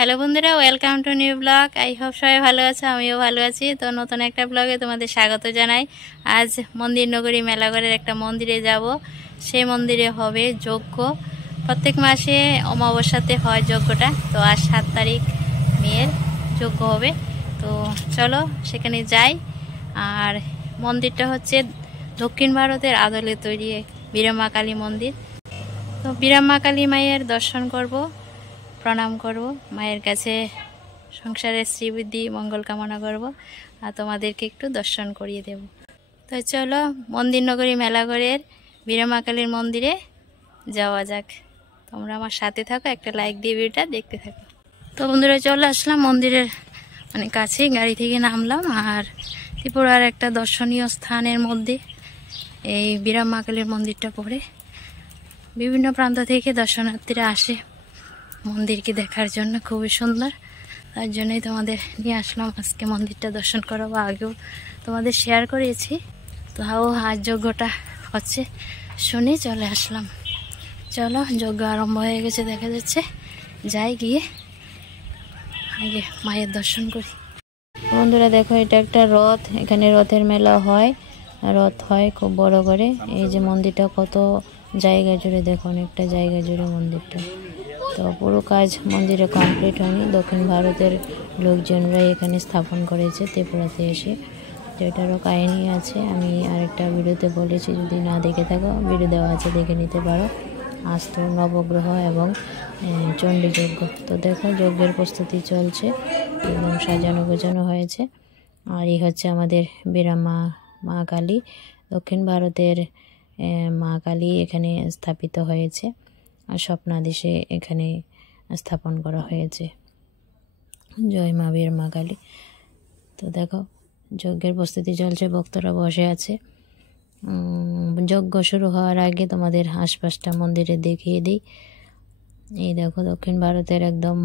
Hello বন্ধুরা, welcome to new blog. I hope সবাই ভালো আছে, আমিও ভালো আছি। তো নতুন একটা ব্লগে তোমাদের স্বাগত জানাই। আজ মন্দির নগরী মেলাঘরের একটা মন্দিরে যাব। সেই মন্দিরে হবে যজ্ঞ। প্রত্যেক মাসে অমাবস্যাতে হয় যজ্ঞটা। তো আজ 7 তারিখ মেয়ের যজ্ঞ হবে। তো চলো সেখানে যাই। আর মন্দিরটা হচ্ছে দক্ষিণ ভারতের আদলে তৈরি বীরমা কালী মন্দির। তো বীরমা কালী মায়ের দর্শন করব, প্রণাম করব, মায়ের কাছে সংসারের শ্রীবৃদ্ধি মঙ্গল কামনা করব, আর তোমাদেরকে একটু দর্শন করিয়ে দেব। তো চলো মন্দির নগরী মেলাঘরের বীরমা কালীর মন্দিরে যাওয়া যাক। তোমরা আমার সাথে থাকো, একটা লাইক দিয়ে ভিডিওটা দেখতে থাকো। তো বন্ধুরা চলে আসলাম মন্দিরের কাছেই, গাড়ি থেকে নামলাম। আর ত্রিপুরার একটা দর্শনীয় স্থানের মধ্যে এই বীরমা কালীর মন্দিরটা পড়ে। বিভিন্ন প্রান্ত থেকে দর্শনার্থীরা আসে মন্দিরকে দেখার জন্য, খুবই সুন্দর। তার জন্যই তোমাদের নিয়ে আসলাম আজকে মন্দিরটা দর্শন করাবো। আগেও তোমাদের শেয়ার করেছি। তো আজ যজ্ঞটা হচ্ছে শুনে চলে আসলাম। চলো, যজ্ঞ আরম্ভ হয়ে গেছে দেখা যাচ্ছে। যাই গিয়ে আগে মায়ের দর্শন করি। বন্ধুরা দেখো, এটা একটা রথ। এখানে রথের মেলা হয়, রথ হয় খুব বড় করে। এই যে মন্দিরটা কত জায়গা জুড়ে, দেখো অনেকটা জায়গা জুড়ে মন্দিরটা। তো পুরো কাজ মন্দিরে কমপ্লিট হয়নি। দক্ষিণ ভারতের লোকজনরাই এখানে স্থাপন করেছে ত্রিপুরাতে এসে। তো এটারও কাহিনী আছে, আমি আরেকটা ভিডিওতে বলেছি, যদি না দেখে থাকো ভিডিও দেওয়া আছে, দেখে নিতে পারো। আজ তো নবগ্রহ এবং চণ্ডী যজ্ঞ। তো দেখো যজ্ঞের প্রস্তুতি চলছে, একদম সাজানো গোছানো হয়েছে। আর এই হচ্ছে আমাদের বীরমা মা কালী, দক্ষিণ ভারতের মা কালী এখানে স্থাপিত হয়েছে। আর স্বপ্নাদেশে এখানে স্থাপন করা হয়েছে। জয় মা বীরমা কালী। তো দেখো যজ্ঞের প্রস্তুতি চলছে, ভক্তরা বসে আছে। যজ্ঞ শুরু হওয়ার আগে তোমাদের আশপাশটা মন্দিরে দেখিয়ে দিই। এই দেখো দক্ষিণ ভারতের একদম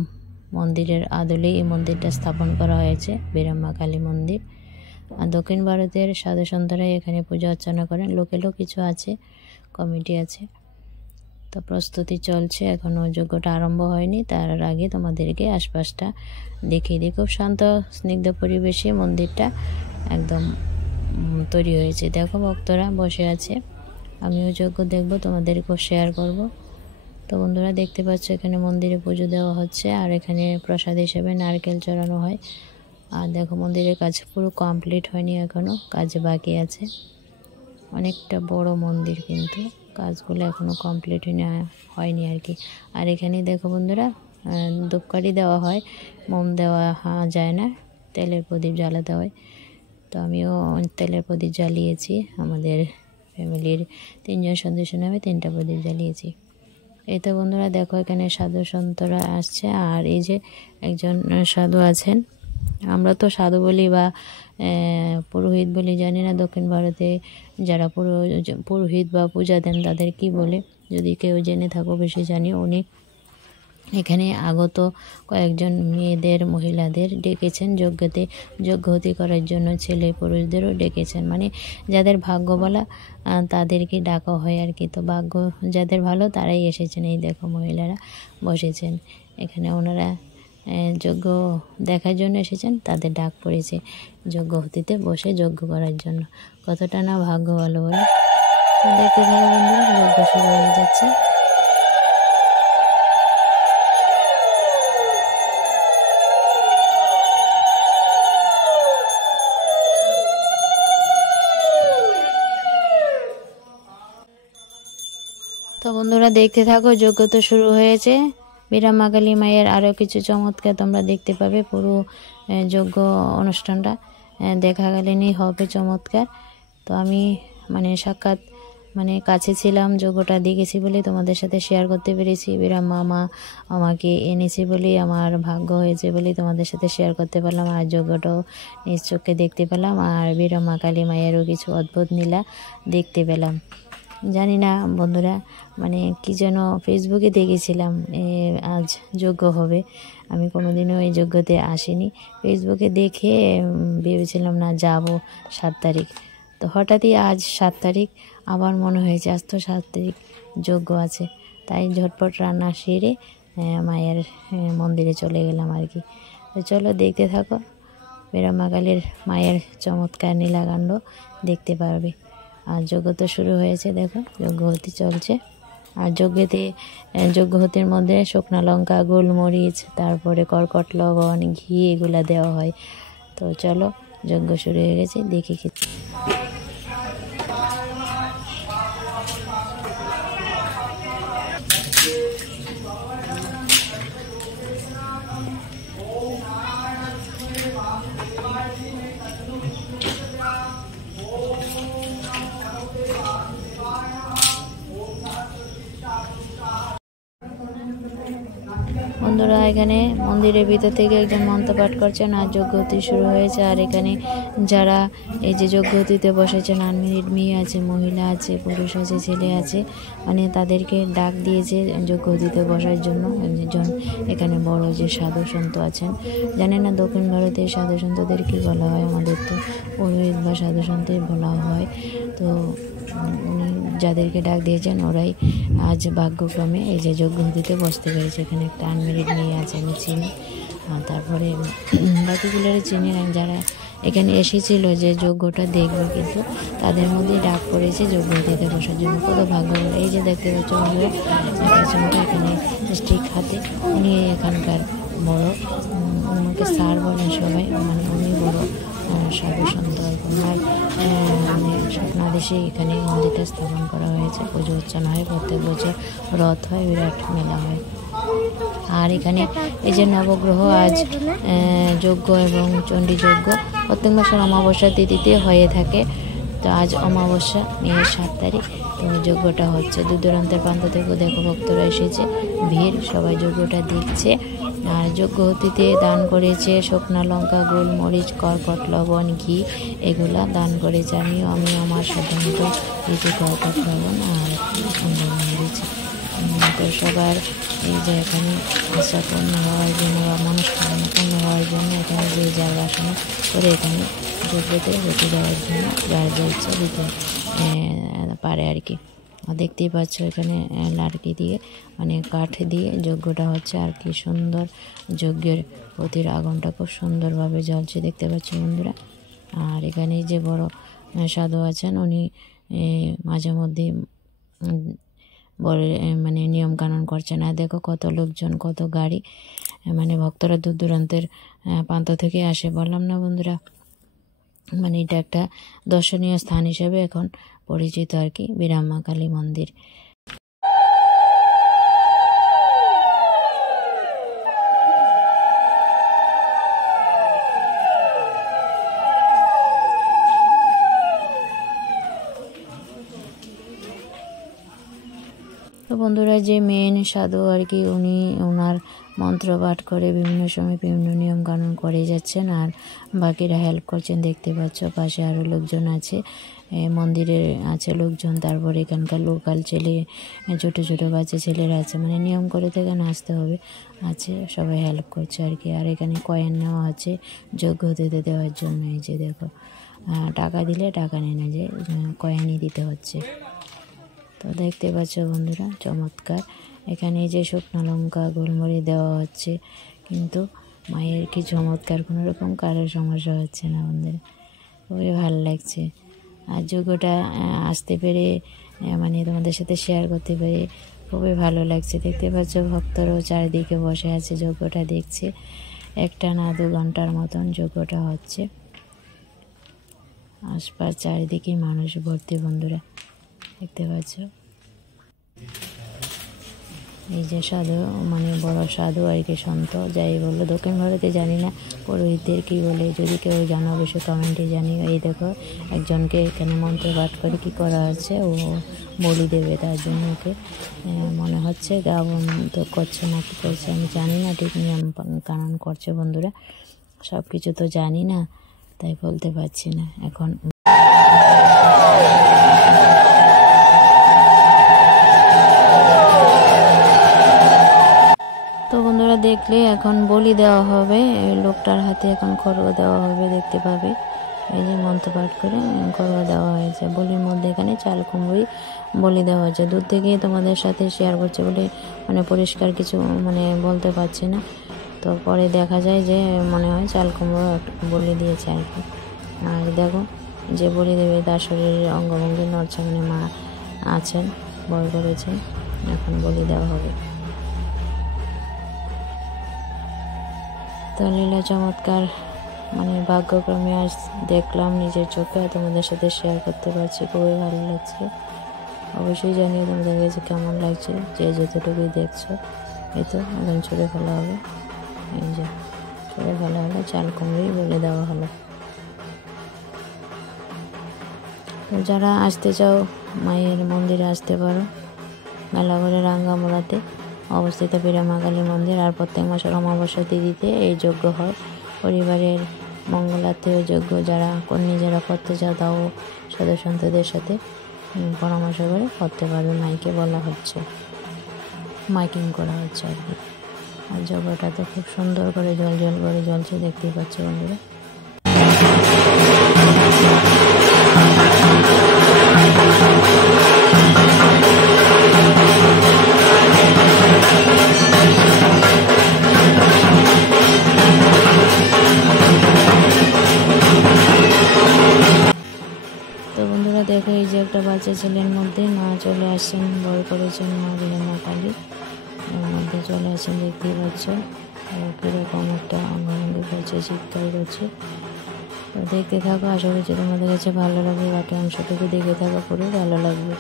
মন্দিরের আদলে এই মন্দিরটা স্থাপন করা হয়েছে, বীরমা কালী মন্দির। আর দক্ষিণ ভারতের সাধু সন্তরা এখানে পূজা অর্চনা করেন। লোকেলও কিছু আছে, কমিটি আছে। তো প্রস্তুতি চলছে, এখনও যজ্ঞটা আরম্ভ হয়নি। তার আগে তোমাদেরকে আশপাশটা দেখিয়ে দিই। খুব শান্ত স্নিগ্ধ পরিবেশে মন্দিরটা একদম তৈরি হয়েছে। দেখো ভক্তরা বসে আছে, আমিও যজ্ঞ দেখবো, তোমাদেরকেও শেয়ার করব। তো বন্ধুরা দেখতে পাচ্ছ এখানে মন্দিরে পুজো দেওয়া হচ্ছে, আর এখানে প্রসাদ হিসেবে নারকেল চড়ানো হয়। আর দেখো মন্দিরের কাজ পুরো কমপ্লিট হয়নি, এখনও কাজ বাকি আছে। অনেকটা বড় মন্দির, কিন্তু কাজগুলো এখনও কমপ্লিট হয়নি আর কি। আর এখানে দেখো বন্ধুরা ধূপকাঠি দেওয়া হয়, মোম দেওয়া যায় না, তেলের প্রদীপ জ্বালাতে হয়। তো আমিও তেলের প্রদীপ জ্বালিয়েছি, আমাদের ফ্যামিলির 3 জন সদস্য নামে 3টা প্রদীপ জ্বালিয়েছি। এই তো বন্ধুরা দেখো এখানে সাধু সন্তরা আসছে। আর এই যে একজন সাধু আছেন, আমরা তো সাধু বলি বা পুরোহিত বলি জানি না, দক্ষিণ ভারতে যারা পুরোহিত বা পূজা দেন তাদের কি বলে, যদি কেউ জেনে থাকো বেশি জানি। উনি এখানে আগত কয়েকজন মেয়েদের মহিলাদের ডেকেছেন যজ্ঞহতি করার জন্য, ছেলে পুরুষদেরও ডেকেছেন। মানে যাদের ভাগ্য বলা তাদেরকে ডাকা হয় আর কি। তো ভাগ্য যাদের ভালো তারাই এসেছেন। এই দেখো মহিলারা বসেছেন এখানে, ওনারা যজ্ঞ দেখার জন্য এসেছেন, তাদের ডাক পড়েছে যজ্ঞহতিতে বসে যজ্ঞ করার জন্য। কতটা না ভাগ্য ভালো বলে। তো দেখতে থাকো বন্ধুরা, যজ্ঞ শুরু হয়ে যাচ্ছে। তো বন্ধুরা দেখতে থাকো, যজ্ঞ তো শুরু হয়েছে। বীরমা কালী মায়ের আরও কিছু চমৎকার তোমরা দেখতে পাবে। পুরো যজ্ঞ অনুষ্ঠানটা দেখা গেলেনই হবে চমৎকার। তো আমি সাক্ষাৎ কাছে ছিলাম, যজ্ঞটা দেখেছি বলে তোমাদের সাথে শেয়ার করতে পেরেছি। বীরমা মা আমাকে এনেছি বলেই আমার ভাগ্য হয়েছে বলেই তোমাদের সাথে শেয়ার করতে পারলাম। আর যজ্ঞটাও নিজ চোখে দেখতে পেলাম। আর বীরমা কালী মায়েরও কিছু অদ্ভুত নীলা দেখতে পেলাম। জানি না বন্ধুরা, কি যেন ফেসবুকে দেখেছিলাম আজ যজ্ঞ হবে। আমি কোনোদিনও এই যজ্ঞতে আসিনি, ফেসবুকে দেখে ভেবেছিলাম না যাব 7 তারিখ। তো হঠাৎই আজ 7 তারিখ, আবার মনে হয়েছে আজ তো 7 তারিখ যজ্ঞ আছে। তাই ঝটপট রান্না সেরে মায়ের মন্দিরে চলে গেলাম আর কি। তো চলো দেখতে থাকো, বেড়ামা কালীর মায়ের চমৎকার নীলাকাণ্ড দেখতে পারবে। আর যজ্ঞ তো শুরু হয়েছে, দেখো যজ্ঞহতি চলছে। আর যজ্ঞহতির মধ্যে শুকনো লঙ্কা, গোলমরিচ, তারপরে কর্কট লবণ, ঘি এগুলা দেওয়া হয়। তো চলো যজ্ঞ শুরু হয়ে গেছে, দেখে খেতে। বন্ধুরা এখানে মন্দিরের ভিতর থেকে একজন মন্ত্র পাঠ করছেন আর যজ্ঞহতি শুরু হয়েছে। আর এখানে যারা এই যে যজ্ঞহতিতে বসেছেন, আনমেরিড মেয়ে আছে, মহিলা আছে, পুরুষ আছে, ছেলে আছে, মানে তাদেরকে ডাক দিয়েছে যজ্ঞহতিতে বসার জন্য। একজন এখানে বড় যে সাধু সন্ত আছেন, জানেন না দক্ষিণ ভারতে সাধু সন্তদের কী বলা হয়, আমাদের তো পুরোহিত বা সাধু সন্তই বলা হয়। তো উনি যাদেরকে ডাক দিয়েছেন ওরাই আজ ভাগ্যক্রমে এই যে যজ্ঞহতিতে বসতে পেরেছে। এখানে একটা আনমেরিড মেয়ে আছে, আমি চিনি। তারপরে বাকিগুলোর চিনি না, যারা এখানে এসেছিল যে যজ্ঞটা দেখবে, কিন্তু তাদের মধ্যেই ডাক পড়েছে যজ্ঞহতিতে বসার জন্য। কত ভাগ্য! এই যে দেখতে পাচ্ছ এখানে স্টিক হাতে, উনি এখানকার বড়, ওনাকে স্যার বলেন সবাই, মানে উনি বড় সাধু সন্ত। ওনার মানে স্বপ্নাদেশে এখানে মন্দিরটা স্থাপন করা হয়েছে। পুজো অর্চনা হয়, প্রত্যেক বছর রথ হয়, বিরাট মেলা হয়। আর এখানে এই যে নবগ্রহ আজ যজ্ঞ এবং চণ্ডী যজ্ঞ প্রত্যেক মাসের অমাবস্যা তিথিতে হয়ে থাকে। তো আজ অমাবস্যা, মেয়ের 7 তারিখ। তো যজ্ঞটা হচ্ছে, দূর দূরান্তের প্রান্ত থেকে দেখো ভক্তরা এসেছে, ভিড়, সবাই যজ্ঞটা দেখছে। আর যজ্ঞহতিতে দান করেছে শুকনো লঙ্কা, গোলমরিচ, কর্কট লবণ, ঘি এগুলা দান করেছে। আমি আমার সাধারণত কিছু কর্কট লবণ আর দিয়েছি। তো সবার এই যে এখানে আশা পূর্ণ হওয়ার জন্য বা মনস্কামনা পূর্ণ হওয়ার জন্য এখানে যে যার বাসনা করে এখানে যজ্ঞতে রেখে দেওয়ার জন্য যার যে ইচ্ছা দিতে পারে আর কি। দেখতেই পাচ্ছ এখানে লাড়কি দিয়ে, মানে কাঠ দিয়ে যজ্ঞটা হচ্ছে। আর কি সুন্দর যজ্ঞের প্রতির আগুনটা খুব সুন্দরভাবে জ্বলছে, দেখতে পাচ্ছ বন্ধুরা। আর এখানে যে বড় সাধু আছেন, উনি মাঝে মধ্যে বলে মানে নিয়ম কানুন করছেন। আর দেখো কত লোকজন, কত গাড়ি, মানে ভক্তরা দূর দূরান্তের প্রান্ত থেকে আসে। বললাম না বন্ধুরা, মানে এটা একটা দর্শনীয় স্থান হিসেবে এখন পরিচিত আর কি, বেড়ামা কালী মন্দির। তো বন্ধুরা যে মেন সাধু আর কি, উনি ওনার মন্ত্র পাঠ করে বিভিন্ন সময় বিভিন্ন নিয়ম কানুন করে যাচ্ছেন, আর বাকিরা হেল্প করছেন। দেখতে পাচ্ছ পাশে আরও লোকজন আছে, মন্দিরে আছে লোকজন। তারপরে এখানকার লোকাল ছেলে, ছোটো ছোটো বাচ্চা ছেলেরা আছে, মানে নিয়ম করে থেকে নাচতে হবে আছে, সবাই হেল্প করছে আর কি। আর এখানে কয়েন নেওয়া আছে যজ্ঞহতিতে দেওয়ার জন্য। এই যে দেখো, টাকা দিলে টাকা নেয় না, যে কয়েনই দিতে হচ্ছে। তো দেখতে পাচ্ছ বন্ধুরা চমৎকার, এখানে যে শুকনো লঙ্কা, গোলমরিচ দেওয়া হচ্ছে, কিন্তু মায়ের কি চমৎকার, কোনো রকম কারোর সমস্যা হচ্ছে না বন্ধুরা, খুবই ভালো লাগছে। আর যজ্ঞটা আসতে পেরে, মানে তোমাদের সাথে শেয়ার করতে পেরে খুবই ভালো লাগছে। দেখতে পাচ্ছ ভক্তরাও চারিদিকে বসে আছে, যজ্ঞটা দেখছে। 1 না 2 ঘন্টার মতন যজ্ঞটা হচ্ছে, আশপাশ চারিদিকে মানুষ ভর্তি বন্ধুরা, দেখতে পাচ্ছ। এই যে সাধু, মানে বড় সাধু আর কি, সন্ত যাই বললো, দক্ষিণ ভারতে জানি না পুরোহিতদের কী বলে, যদি কেউ জানো অবশ্যই কমেন্টে জানি। এই দেখো একজনকে এখানে মন্ত্র পাঠ করে কী করা হচ্ছে, ও বলি দেবে, তার জন্য ওকে মনে হচ্ছে গাবন তো করছে না কী করছে, আমি জানি না ঠিক নিয়ম কানুন করছে বন্ধুরা, সব কিছু তো জানি না, তাই বলতে পারছি না এখন। তো বন্ধুরা দেখলে এখন বলি দেওয়া হবে, লোকটার হাতে এখন খড়গ দেওয়া হবে, দেখতে পাবে। এই যে মন্ত্র পাঠ করে খড়গ দেওয়া হয়েছে। বলির মধ্যে এখানে চাল কুমড়োই বলি দেওয়া হয়েছে। দূর থেকে তোমাদের সাথে শেয়ার করছে বলে মানে পরিষ্কার কিছু মানে বলতে পারছি না, তো পরে দেখা যায় যে মনে হয় চাল কুমড়ো বলি দিয়েছে আর কি। আর দেখো যে বলি দেবে তার শরীরের অঙ্গভঙ্গি নড়ছে, মানে মা আছেন, ভয় করেছেন, এখন বলি দেওয়া হবে। তো লীলা চমৎকার, মানে ভাগ্যক্রমে আজ দেখলাম নিজের চোখে, তোমাদের সাথে শেয়ার করতে পারছি, খুবই ভালো লাগছে। অবশ্যই জানিয়ে তোমাদের কাছে কেমন লাগছে, যে যতটুকুই দেখছো। এই তো এখন ছুঁড়ে ফেলা হবে, এই যে ছুঁড়ে ফেলা হলো, চাল কুমড়োই বলে দেওয়া হলো। তো যারা আসতে চাও মায়ের মন্দিরে আসতে পারো, মেলাঘরের রাঙ্গামোড়াতে অবস্থিত বীরামা কালী মন্দির। আর প্রত্যেক মাসের অমাবস্যা তিথিতে এই যজ্ঞ হয়, পরিবারের মঙ্গলার্থেও যজ্ঞ যারা নিজেরা করতে চাও তাও সদস্যদের সাথে পরামর্শ করে করতে পারবে, মাইকে বলা হচ্ছে, মাইকিং করা হচ্ছে আর কি। আর যজ্ঞটা তো খুব সুন্দর করে জল জল করে জ্বলছে, দেখতেই পাচ্ছ বন্ধুরা। তো বন্ধুরা দেখো, এই যে একটা বাচ্চা ছেলের মধ্যে মা চলে আসছেন, ভয় করেছেন মা বীরামা কালী এর মধ্যে চলে আসছেন, দেখতেই পাচ্ছ। কীরকম একটা অঙ্গভঙ্গি করছে, চিৎকার করছে। তো দেখতে থাকো, আশা করছি তোমাদের কাছে ভালো লাগবে, বাকি অংশটুকু দেখে থাকো, পুরো ভালো লাগবে।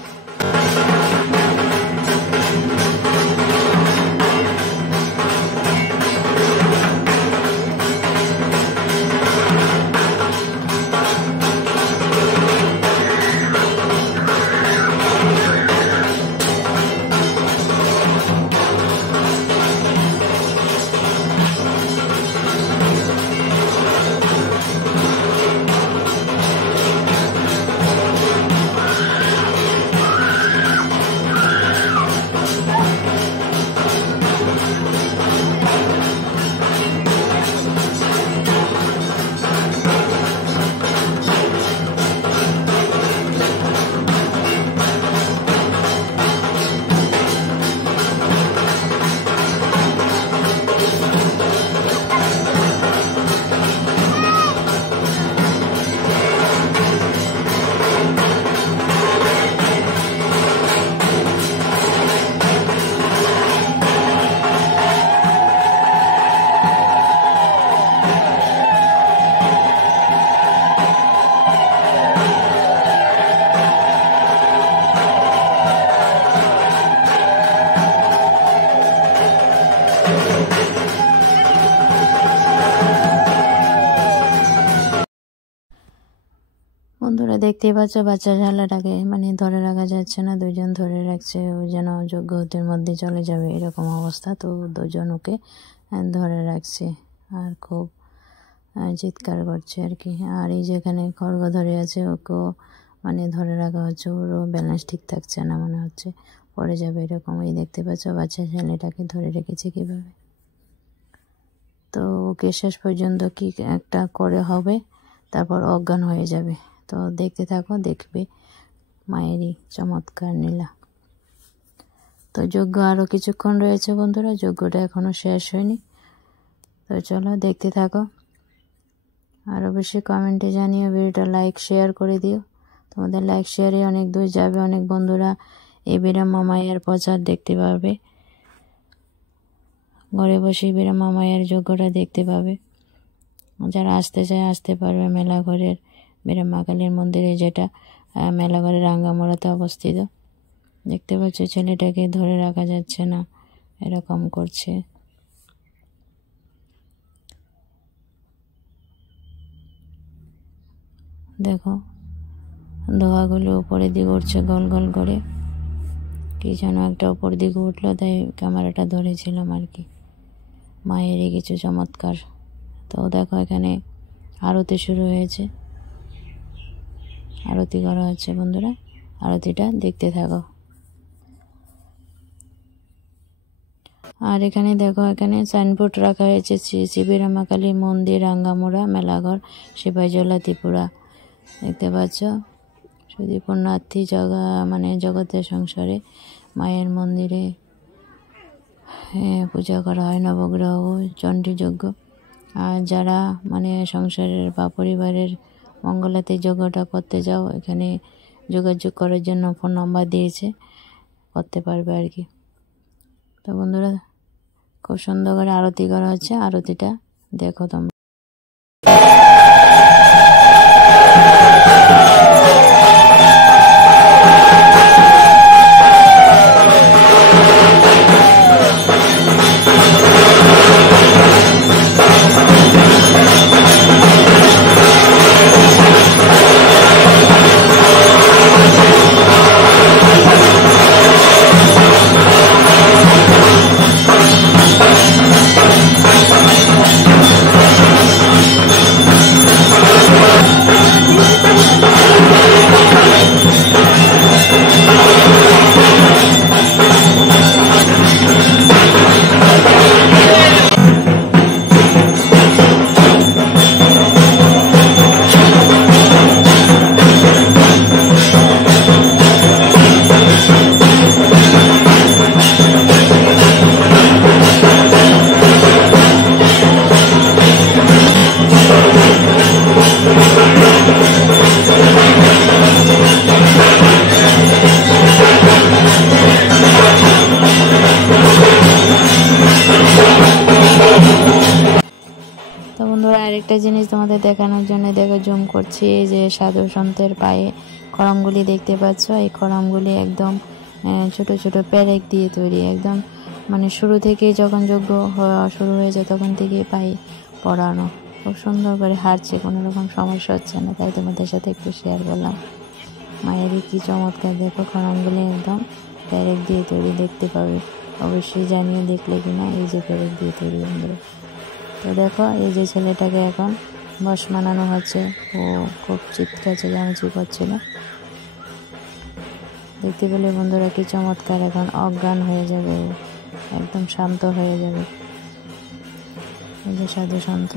বন্ধুরা দেখতেই পাচ্ছ, বাচ্চা ঝালাটাকে মানে ধরে রাখা যাচ্ছে না, দুজন ধরে রাখছে, ওই যেন যজ্ঞহতির মধ্যে চলে যাবে এরকম অবস্থা। তো দুজন ওকে ধরে রাখছে আর খুব চিৎকার করছে আর কি। আর এই যেখানে খড়গ ধরে আছে ওকেও মানে ধরে রাখা হচ্ছে, ওরও ব্যালেন্স ঠিক থাকছে না, মনে হচ্ছে পড়ে যাবে এরকম। এই দেখতে পাচ্ছ বাচ্চা ছেলেটাকে ধরে রেখেছে কীভাবে। তো ওকে শেষ পর্যন্ত কি একটা করে হবে, তারপর অজ্ঞান হয়ে যাবে। তো দেখতে থাকো, দেখবে মায়েরই চমৎকার নীলা। তো যজ্ঞ আরও কিছুক্ষণ রয়েছে বন্ধুরা, যজ্ঞটা এখনও শেষ হয়নি। তো চলো দেখতে থাকো, আর অবশ্যই কমেন্টে জানিও, ভিডিওটা লাইক শেয়ার করে দিও। তোমাদের লাইক শেয়ারে অনেক দূর যাবে, অনেক বন্ধুরা এই বীরামা মায়ের প্রচার দেখতে পাবে, ঘরে বসে বীরামা মায়ের যজ্ঞটা দেখতে পাবে। যারা আসতে চায় আসতে পারবে মেলাঘরের বীরামা কালীর মন্দিরে, যেটা মেলাঘরের রাঙ্গামোড়াতে অবস্থিত। দেখতে পাচ্ছ ছেলেটাকে ধরে রাখা যাচ্ছে না, এরকম করছে। দেখো ধোঁয়াগুলো উপরের দিকে উঠছে গোল গোল করে, কি যেন একটা উপর দিকে উঠলো, তাই ক্যামেরাটা ধরেছিলাম আর কি। মায়েরই কিছু চমৎকার। তো দেখো এখানে আরতি শুরু হয়েছে, আরতি করা হচ্ছে বন্ধুরা, আরতিটা দেখতে থাকো। আর এখানে দেখো, এখানে সাইনবোর্ড রাখা হয়েছে শ্রী বিরমা কালী মন্দির, রাঙ্গামুড়া মেলাঘর, সিপাহীজলা, ত্রিপুরা। দেখতে পাচ্ছ, শুধু পুণ্যার্থী জগতের সংসারে মায়ের মন্দিরে পূজা করা হয় নবগ্রহ চণ্ডীযজ্ঞ। আর যারা সংসারের বা পরিবারের মঙ্গলাতে যজ্ঞটা করতে যাও, এখানে যোগাযোগ করার জন্য ফোন নাম্বার দিয়েছে, করতে পারবে আর কি। তো বন্ধুরা, খুব সুন্দর করে আরতি করা হচ্ছে, আরতিটা দেখো তোমরা। আরেকটা জিনিস তোমাদের দেখানোর জন্য দেখো জুম করছি, এই যে সাধু সন্তের পায়ে খড়মগুলি দেখতে পাচ্ছ। এই খড়মগুলি একদম ছোট ছোট পেরেক দিয়ে তৈরি, একদম শুরু থেকে যখন যজ্ঞ হওয়া শুরু হয়েছে তখন থেকে পায়ে পড়ানো। খুব সুন্দর করে হাঁটছে, কোনো রকম সমস্যা হচ্ছে না, তাই তোমাদের সাথে একটু শেয়ার করলাম। মায়েরই কি চমৎকার, দেখো খড়মগুলি একদম পেরেক দিয়ে তৈরি, দেখতে পাবে, অবশ্যই জানিয়ে দেখলে কিনা। এই যে পেরেক দিয়ে তৈরি বন্ধুরা। তো দেখো, এই যে ছেলেটাকে এখন বশ মানানো হচ্ছে, ও খুব চিৎকার চেঁচামেচি করছিল, দেখতে পেলে বন্ধুরা কি চমৎকার। এখন অজ্ঞান হয়ে যাবে, একদম শান্ত হয়ে যাবে। এই যে সাধু সন্ত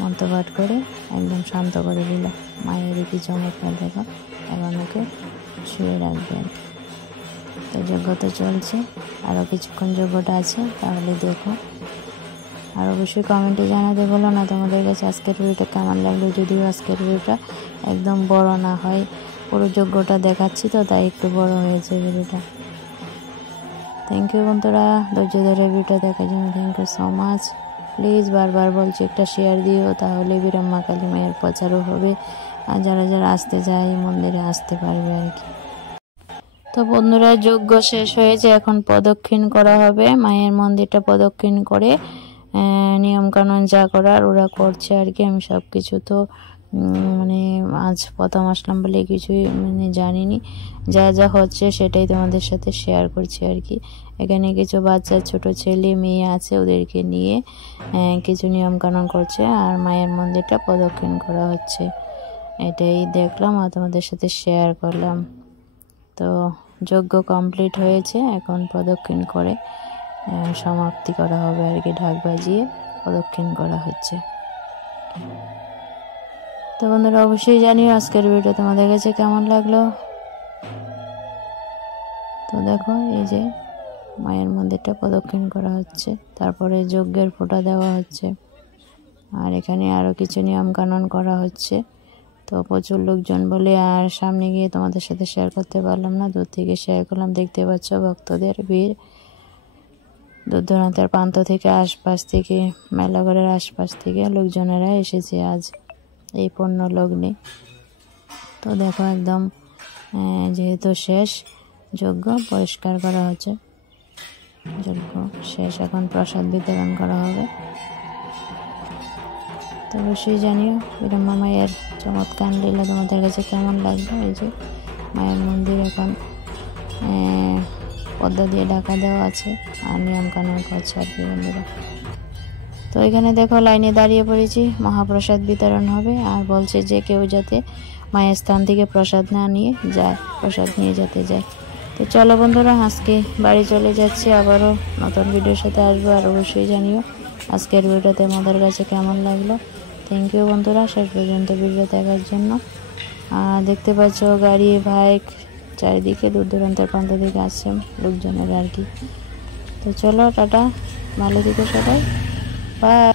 মন্ত্রপাঠ করে একদম শান্ত করে দিল। মায়ের কি চমৎকার, দেখো। এখন ওকে শুয়ে রাখবে। তো যজ্ঞ তো চলছে, আরও কিছুক্ষণ যজ্ঞটা আছে, তাহলে দেখো। আর অবশ্যই কমেন্টে জানাতে বলো না তোমাদের কাছে আজকের ভিডিওটা কেমন লাগলো। যদিও আজকের ভিডিওটা একদম বড় না হয়, পুরো যজ্ঞটা দেখাচ্ছি তো তাই একটু বড় হয়েছে ভিডিওটা। থ্যাংক ইউ বন্ধুরা, ধৈর্য ধরে ভিডিওটা দেখার জন্য thank you so much. Please বারবার বলছি একটা শেয়ার দিও, তাহলে বিরম্মা কালী মায়ের প্রচারও হবে, আর যারা যারা আসতে চায় মন্দিরে আসতে পারবে আর কি। তো বন্ধুরা, যজ্ঞ শেষ হয়েছে, এখন প্রদক্ষিণ করা হবে। মায়ের মন্দিরটা প্রদক্ষিণ করে নিয়মকানুন যা করার ওরা করছে আর কি। আমি সব কিছু তো আজ প্রথম আসলাম বলে কিছুই জানিনি, যা যা হচ্ছে সেটাই তোমাদের সাথে শেয়ার করছি আর কি। এখানে কিছু বাচ্চা ছোট ছেলে মেয়ে আছে, ওদেরকে নিয়ে কিছু নিয়মকানুন করছে, আর মায়ের মন্দিরটা প্রদক্ষিণ করা হচ্ছে। এটাই দেখলাম আর তোমাদের সাথে শেয়ার করলাম। তো যজ্ঞ কমপ্লিট হয়েছে, এখন প্রদক্ষিণ করে সমাপ্তি করা হবে আর কি। ঢাক বাজিয়ে প্রদক্ষিণ করা হচ্ছে। তো বন্ধুরা, অবশ্যই জানিও আজকের ভিডিও তোমাদের কাছে কেমন লাগলো। তো দেখো, এই যে মায়ের মন্দিরটা প্রদক্ষিণ করা হচ্ছে, তারপরে যজ্ঞের ফোঁটা দেওয়া হচ্ছে, আর এখানে আরও কিছু নিয়ম কানুন করা হচ্ছে। তো প্রচুর লোকজন বলে আর সামনে গিয়ে তোমাদের সাথে শেয়ার করতে পারলাম না, দূর থেকে শেয়ার করলাম। দেখতে পাচ্ছ ভক্তদের ভিড়, দূর দূরান্তের প্রান্ত থেকে, আশপাশ থেকে, মেলাঘরের আশপাশ থেকে লোকজনেরা এসেছে আজ এই পূর্ণ লগ্নে। তো দেখো, একদম যেহেতু শেষ যজ্ঞ, পরিষ্কার করা হচ্ছে। যজ্ঞ শেষ, এখন প্রসাদ বিতরণ করা হবে। তো অবশ্যই জানিও বিরম্মা মায়ের চমৎকার লীলা তোমাদের কাছে কেমন লাগবে। এই যে মায়ের মন্দির এখন পর্দা দিয়ে ঢাকা দেওয়া আছে, আর নিয়ম কানুন করছে আর কি বন্ধুরা। তো এখানে দেখো লাইনে দাঁড়িয়ে পড়েছি, মহাপ্রসাদ বিতরণ হবে, আর বলছে যে কেউ যাতে মায়ের স্থান থেকে প্রসাদ না নিয়ে যায়, প্রসাদ নিয়ে যেতে যায়। তো চলো বন্ধুরা, আজকে বাড়ি চলে যাচ্ছি, আবারও নতুন ভিডিওর সাথে আসবো। আর অবশ্যই জানিও আজকের ভিডিওতে আমাদের কাছে কেমন লাগলো। থ্যাংক ইউ বন্ধুরা শেষ পর্যন্ত ভিডিও দেখার জন্য। দেখতে পাচ্ছ গাড়ি বাইক চারিদিকে দূর দূরান্তের প্রান্ত থেকে আসছে লোকজনের আর কি। তো চলো টাটা, ভালো থেকো সবাই, বাই।